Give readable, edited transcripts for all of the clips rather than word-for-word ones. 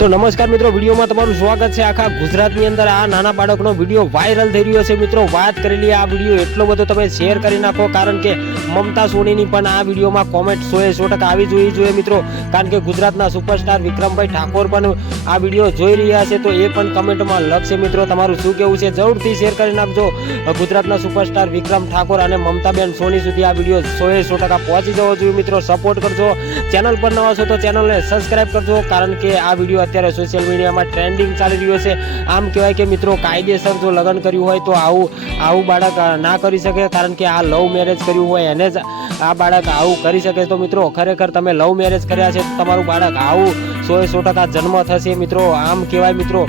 તો નમસ્કાર મિત્રો, વિડીયોમાં તમારું સ્વાગત છે। આખા ગુજરાતની અંદર આ નાના બાળકનો વિડીયો વાયરલ થઈ રહ્યો છે। મિત્રો વાત કરેલી આ વિડીયો એટલો બધો તમે શેર કરી નાખો, કારણ કે મમતા સોનીની પણ આ વિડીયોમાં કોમેન્ટ 100% આવી જોઈએ મિત્રો, કારણ કે ગુજરાતના સુપરસ્ટાર વિક્રમભાઈ ઠાકોર પણ આ વિડીયો જોઈ રહ્યા છે, તો એ પણ કમેન્ટમાં લખશે। મિત્રો તમારું શું કહેવું છે જરૂરથી શેર કરી નાખજો। ગુજરાતના સુપરસ્ટાર વિક્રમ ઠાકોર અને મમતાબેન સોની સુધી આ વિડીયો 100% પહોંચી જવો જોઈએ। મિત્રો સપોર્ટ કરજો, ચેનલ પર નવા છો તો ચેનલને સબસ્ક્રાઇબ કરજો, કારણ કે આ વિડીયો અત્યારે સોશિયલ મીડિયામાં ટ્રેન્ડિંગ ચાલી રહ્યો છે। આમ કહેવાય કે મિત્રો કાયદેસર જો લગ્ન કર્યું હોય તો આવું બાળક ના કરી શકે, કારણ કે આ લવ મેરેજ કર્યું હોય એને જ આ બાળક આવું કરી શકે। તો મિત્રો ખરેખર તમે લવ મેરેજ કર્યા છે તો તમારું બાળક આવું 100% જન્મ થશે। મિત્રો આમ કહેવાય મિત્રો,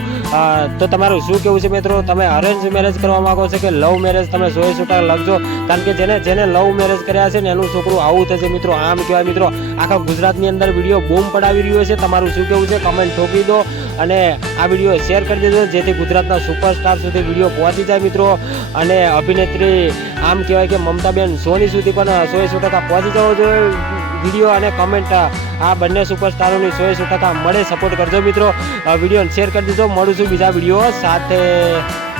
તો તમારું શું કહેવું છે મિત્રો? તમે અરેન્જ મેરેજ કરવા માંગો છો કે લવ મેરેજ? તમે 100% લખજો, કારણ કે જેને લવ મેરેજ કર્યા છે ને એનું છોકરું આવું થશે। મિત્રો આમ કહેવાય મિત્રો, આખા ગુજરાતની અંદર વિડીયો બૂમ પડાવી રહ્યો છે। તમારું શું કહેવું છે કમેન્ટ ઠોકી દો અને આ વિડીયો શેર કરી દેજો, જેથી ગુજરાતના સુપરસ્ટાર સુધી વિડીયો પહોંચી જાય મિત્રો। અને અભિનેત્રી આમ કહેવાય કે મમતાબેન સોની સુધી પણ 100% પહોંચી જવો જોઈએ વિડીયો અને કમેન્ટ। આ બંને સુપરસ્ટારોની 100% મળે, સપોર્ટ કરજો મિત્રો। વિડીયો શેર કરી દેજો। મળું છું બીજા વિડીયો સાથે।